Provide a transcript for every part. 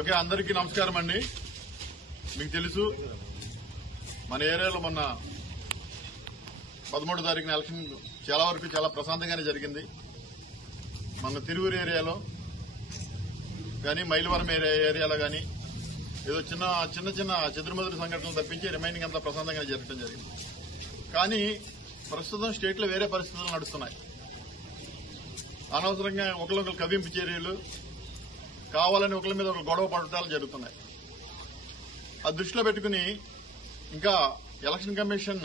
Okay, అందరికీ నమస్కారం అండి. మీకు తెలుసు మన ఏరియాలో మొన్న 13వ తారీఖున ఎలక్షన్ చాలా వరకు చాలా ప్రశాంతంగానే జరిగింది. మన తిరువురు ఏరియాలో కానీ మైలవరం ఏరియాలో కానీ ఏదో చిన్న చెదురుమదురు సంఘటనలు తప్పించి రిమైనింగ్ అంతా ప్రశాంతంగానే జరగడం జరిగింది. కానీ ప్రస్తుతం స్టేట్ లో వేరే పరిస్థితులు నడుస్తున్నాయి. అనవసరంగా ఒకరికొకరు కవింపు చర్యలు, కావాలని ఒకరి మీద ఒకరు గొడవ పడటాలు జరుగుతున్నాయి. ఆ దృష్టిలో పెట్టుకుని ఇంకా ఎలక్షన్ కమిషన్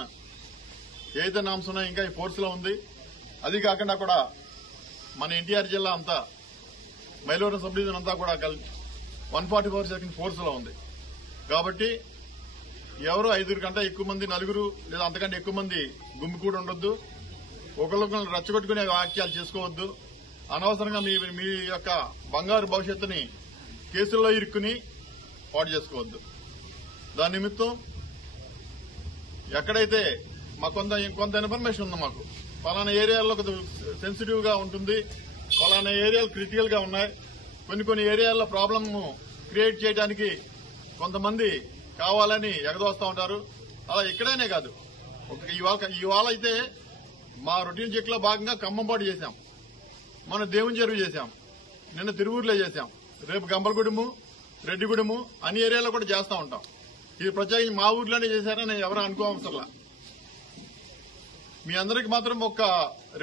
ఏదైతే నామ్స్ ఉన్నాయో ఇంకా ఈ ఫోర్స్ లో ఉంది. అది కాకుండా కూడా మన ఎన్టీఆర్ జిల్లా అంతా మైలవరం సబ్ డివిజన్ అంతా కూడా 144 సెకండ్ ఫోర్స్ లో ఉంది. కాబట్టి ఎవరు 5 కంటే ఎక్కువ మంది, 4 లేదా అంతకంటే ఎక్కువ మంది గుమ్మికూడి ఉండొద్దు. ఒకరికొకరు రెచ్చగొట్టుకునే వాక్యాలు చేసుకోవద్దు. అనవసరంగా మీ యొక్క బంగారు భవిష్యత్తుని కేసుల్లో ఇరుక్కుని పాటు చేసుకోవద్దు. దాని నిమిత్తం ఎక్కడైతే మాకు కొంత ఇన్ఫర్మేషన్ ఉంది, మాకు ఫలానా ఏరియాల్లో సెన్సిటివ్ గా ఉంటుంది, ఫలానా ఏరియాలు క్రిటికల్ గా ఉన్నాయి, కొన్ని ఏరియాల్లో ప్రాబ్లమ్ క్రియేట్ చేయడానికి కొంతమంది కావాలని ఎగదోస్తా ఉంటారు. అలా ఎక్కడైనా కాదు. ఇవాళ అయితే మా రొటీన్ చెక్ లో భాగంగా ఖమ్మంపాటు చేశాం, మన దేవుని చెరువు చేశాం, నిన్న తిరువూరులో చేశాం, రేపు గంపలగూడెము, రెడ్డిగూడెము అన్ని ఏరియాలో కూడా చేస్తా ఉంటాం. ఇది ప్రత్యేకించి మా ఊర్లోనే చేశారని ఎవరు అనుకోవసరలా. మీ అందరికి మాత్రం ఒక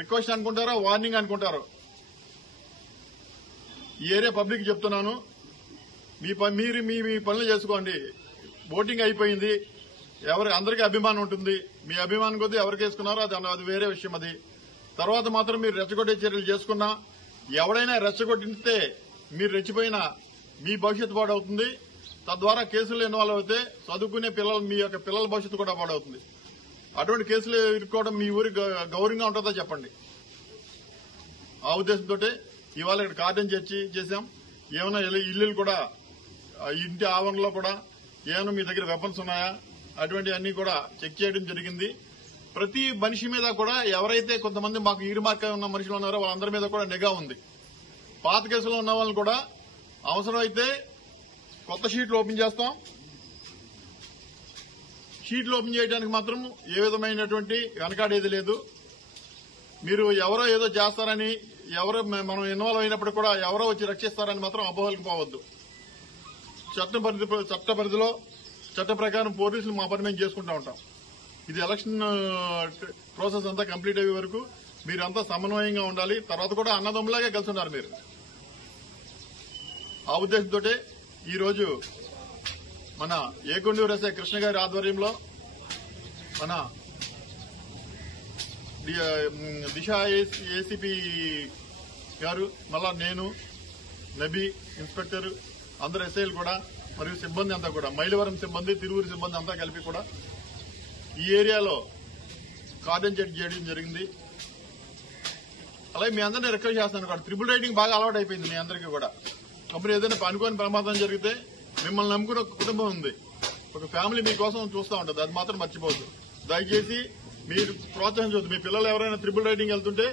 రిక్వెస్ట్ అనుకుంటారో వార్నింగ్ అనుకుంటారో, ఈ ఏరియా పబ్లిక్ చెప్తున్నాను, మీరు మీ పనులు చేసుకోండి. ఓటింగ్ అయిపోయింది, అందరికీ అభిమానం ఉంటుంది. మీ అభిమానం కొద్దీ ఎవరికి వేసుకున్నారో అది వేరే విషయం. అది తర్వాత మాత్రం మీరు రెచ్చగొట్టే చర్యలు చేసుకున్నా, ఎవడైనా రెచ్చగొట్టితే మీరు రెచ్చిపోయినా మీ భవిష్యత్తు పాడవుతుంది. తద్వారా కేసులు ఇన్వాల్వ్ అయితే చదువుకునే మీ యొక్క పిల్లల భవిష్యత్తు కూడా పాడవుతుంది. అటువంటి కేసులు ఇరుక్కోవడం మీ ఊరికి గౌరవంగా ఉంటుందో చెప్పండి. ఆ ఉద్దేశంతో ఇవాళ ఇక్కడ కార్డన్ చేశాం. ఏమైనా ఇల్లు కూడా, ఇంటి ఆవరణలో కూడా ఏమైనా మీ దగ్గర వెపన్స్ ఉన్నాయా అటువంటివన్నీ కూడా చెక్ చేయడం జరిగింది. ప్రతి మనిషి మీద కూడా ఎవరైతే కొంతమంది మాకు ఈరుమార్క ఉన్న మనుషులు ఉన్నారో వాళ్ళందరి మీద కూడా నిఘా ఉంది. పాత కేసులో ఉన్న వాళ్ళని కూడా అవసరమైతే కొత్త షీట్లు ఓపెన్ చేస్తాం. షీట్లు ఓపెన్ చేయడానికి మాత్రం ఏ విధమైనటువంటి వెనకాడేది లేదు. మీరు ఎవరో ఏదో చేస్తారని, ఎవరో మనం ఇన్వాల్వ్ అయినప్పుడు కూడా ఎవరో వచ్చి రక్షిస్తారని మాత్రం అపోహలకు పోవద్దు. చట్ట పరిధిలో చట్ట ప్రకారం పోలీసులు మా పని మేము చేసుకుంటూ ఉంటాం. ఇది ఎలక్షన్ ప్రాసెస్ అంతా కంప్లీట్ అయ్యే వరకు మీరంతా సమన్వయంగా ఉండాలి. తర్వాత కూడా అన్నదమ్ములాగే కలిసి ఉన్నారు మీరు. ఆ ఉద్దేశంతో ఈరోజు మన ఏకొండూరు ఎస్ఐ కృష్ణ గారి ఆధ్వర్యంలో మన దిశ ఏసీపీ గారు, మళ్ళా నేను, నబీ, ఇన్స్పెక్టర్, అందరు ఎస్ఐలు కూడా మరియు సిబ్బంది అంతా కూడా, మైలవరం సిబ్బంది, తిరువురు సిబ్బంది అంతా కలిపి కూడా ఈ ఏరియాలో కార్డన్ చేయడం జరిగింది. అలాగే మీ అందరినీ రిక్వెస్ట్ చేస్తాను కూడా, ట్రిపుల్ రైడింగ్ బాగా అలవాటు అయిపోయింది మీ అందరికీ కూడా. అప్పుడు ఏదైనా అనుకోని ప్రమాదం జరిగితే మిమ్మల్ని నమ్ముకుని ఒక కుటుంబం ఉంది, ఒక ఫ్యామిలీ మీకోసం చూస్తూ ఉంటుంది. అది మాత్రం మర్చిపోవద్దు. దయచేసి మీరు ప్రోత్సహించవద్దు. మీ పిల్లలు ఎవరైనా ట్రిపుల్ రైడింగ్ వెళ్తుంటే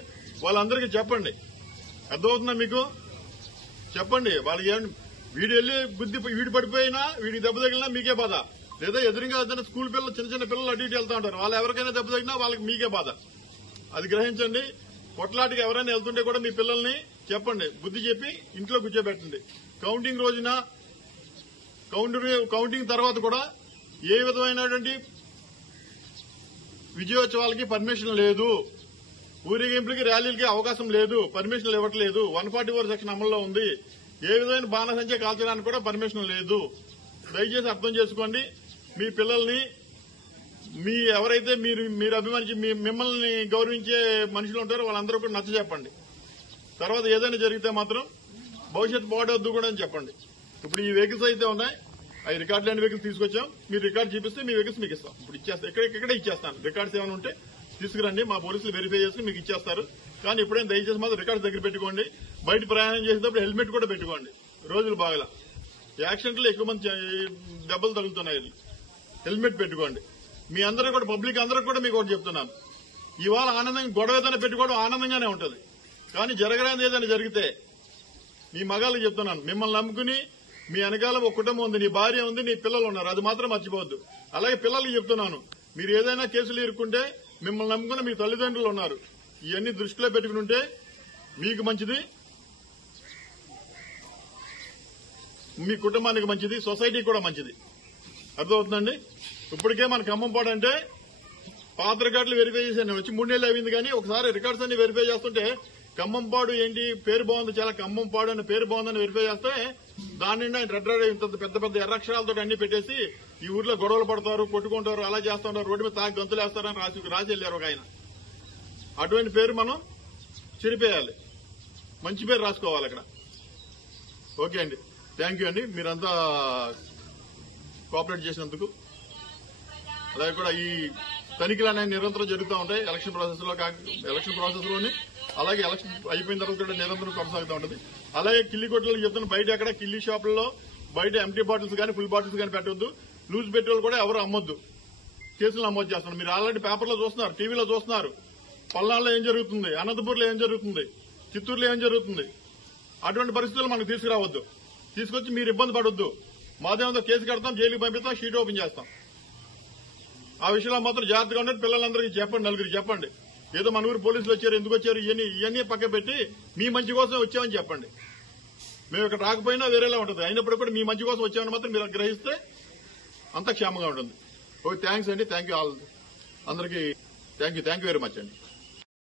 వాళ్ళందరికీ చెప్పండి. అర్థమవుతుందా మీకు? చెప్పండి. వాళ్ళకి ఏమండి, వీడి పడిపోయినా, వీడికి దెబ్బ తగిలినా మీకే బాధ. లేదా ఎదురుగా ఏదైనా స్కూల్ పిల్లలు, చిన్న పిల్లలు అటు ఇటు వెళ్తూ ఉంటారు, వాళ్ళు ఎవరికైనా దెబ్బ తగిలినా వాళ్ళకి మీకే బాధ. అది గ్రహించండి. కొట్లాటికి ఎవరైనా వెళ్తుంటే కూడా మీ పిల్లల్ని చెప్పండి, బుద్ధి చెప్పి ఇంట్లో కూర్చోబెట్టండి. కౌంటింగ్ రోజున, కౌంటింగ్ తర్వాత కూడా ఏ విధమైనటువంటి విజయోత్సవాలకి పర్మిషన్ లేదు, ఊరేగింపులకి, ర్యాలీలకి అవకాశం లేదు, పర్మిషన్లు ఇవ్వట్లేదు. 144 సెక్షన్ అమల్లో ఉంది. ఏ విధమైన బాణసంచా కాల్చడానికి కూడా పర్మిషన్ లేదు. దయచేసి అర్థం చేసుకోండి. మీ పిల్లల్ని, ఎవరైతే మీరు అభిమానించి మిమ్మల్ని గౌరవించే మనుషులు ఉంటారో వాళ్ళందరూ కూడా నచ్చ చెప్పండి. తర్వాత ఏదైనా జరిగితే మాత్రం భవిష్యత్తు పాడవద్దు కూడా అని చెప్పండి. ఇప్పుడు ఈ వెహికల్స్ అయితే ఉన్నాయి, అవి రికార్డు లేని వెహికల్స్ తీసుకొచ్చాం. మీరు రికార్డు చూపిస్తే మీ వెహికల్స్ మీకు ఇస్తాం. ఇప్పుడు ఇక్కడే ఇచ్చేస్తాను. రికార్డ్స్ ఏమైనా ఉంటే తీసుకురండి, మా పోలీసులు వెరిఫై చేసుకుని మీకు ఇచ్చేస్తారు. కానీ ఇప్పుడేం దయచేసి మాత్రం రికార్డ్స్ దగ్గర పెట్టుకోండి. బయట ప్రయాణం చేసేటప్పుడు హెల్మెట్ కూడా పెట్టుకోండి. రోజులు బాగలా, యాక్సిడెంట్లు ఎక్కువ మంది దెబ్బలు తగులుతున్నాయి. హెల్మెట్ పెట్టుకోండి. మీ అందరూ కూడా, పబ్లిక్ అందరూ కూడా మీకు ఒకటి చెప్తున్నాను, ఇవాళ ఆనందంగా గొడవ ఏదైనా పెట్టుకోవడం ఆనందంగానే ఉంటుంది. కానీ జరగరాని ఏదైనా జరిగితే మీ మగాళ్ళకి చెప్తున్నాను, మిమ్మల్ని నమ్ముకుని మీ వెనకాల ఒక కుటుంబం ఉంది, నీ భార్య ఉంది, నీ పిల్లలు ఉన్నారు, అది మాత్రం మర్చిపోవద్దు. అలాగే పిల్లలకి చెప్తున్నాను, మీరు ఏదైనా కేసులు ఇరుక్కుంటే మిమ్మల్ని నమ్ముకున్న మీ తల్లిదండ్రులు ఉన్నారు. ఇవన్నీ దృష్టిలో పెట్టుకుని ఉంటే మీకు మంచిది, మీ కుటుంబానికి మంచిది, సొసైటీకి కూడా మంచిది. అర్థమవుతుందండి? ఇప్పటికే మన ఖమ్మంపాడు అంటే పాత రికార్డులు వెరిఫై చేశాను, వచ్చి 3 నెలలు అయింది. కానీ ఒకసారి రికార్డ్స్ అన్ని వెరిఫై చేస్తుంటే ఖమ్మంపాడు ఏంటి పేరు బాగుంది, చాలా ఖమ్మంపాడు అనే పేరు బాగుందని వెరిఫై చేస్తే దాని నిండా రెడ్ ఇంత పెద్ద పెద్ద ఎర్రక్షరాలతో అన్ని పెట్టేసి ఈ ఊర్లో గొడవలు పడతారు, కొట్టుకుంటారు, అలా చేస్తుంటారు, రోడ్డు మీద తాగి గంతులు వేస్తారని రాసి వెళ్ళారు ఒక ఆయన. అటువంటి పేరు మనం చెరిపేయాలి, మంచి పేరు రాసుకోవాలి అక్కడ. ఓకే అండి, థ్యాంక్ యూ అండి, మీరంతా కోఆపరేట్ చేసినందుకు. అలాగే కూడా ఈ తనిఖీలు అనేవి నిరంతరం జరుగుతూ ఉంటాయి ఎలక్షన్ ప్రాసెస్ లోని. అలాగే ఎలక్షన్ అయిపోయిన తర్వాత కూడా నిరంతరం కొనసాగుతూ ఉంటుంది. అలాగే కిల్లి కొట్టలు చెప్తున్న బయట ఎక్కడ కిల్లి షాపుల్లో బయట ఎంటీ బాటిల్స్ కానీ ఫుల్ బాటిల్స్ కానీ పెట్టవద్దు. లూజ్ పెట్రోల్ కూడా ఎవరు అమ్మొద్దు, కేసులు నమోదు చేస్తున్నారు. మీరు ఆల్రెడీ పేపర్లో చూస్తున్నారు, టీవీలో చూస్తున్నారు, పల్నాడులో ఏం జరుగుతుంది, అనంతపూర్లో ఏం జరుగుతుంది, చిత్తూరులో ఏం జరుగుతుంది. అటువంటి పరిస్థితులు మనకు తీసుకురావద్దు, తీసుకొచ్చి మీరు ఇబ్బంది పడొద్దు. మాదేమంతో కేసు కడతాం, జైలుకి పంపిస్తాం, షీట్ ఓపెన్ చేస్తాం. ఆ విషయంలో మాత్రం జాగ్రత్తగా ఉండండి. పిల్లలందరికీ చెప్పండి, నలుగురికి చెప్పండి. ఏదో మన ఊరు పోలీసులు వచ్చారు, ఎందుకు వచ్చారు, ఇవన్నీ పక్క పెట్టి మీ మంచి కోసం వచ్చామని చెప్పండి. మేము ఇక్కడ రాకపోయినా వేరేలా ఉంటుంది, అయినప్పుడు కూడా మీ మంచి కోసం వచ్చామని మాత్రం మీరు గ్రహిస్తే అంత క్షేమంగా ఉంటుంది. ఓకే, థ్యాంక్స్ అండి, థ్యాంక్ యూ ఆల్ అందరికీ, థ్యాంక్ యూ వెరీ మచ్ అండి.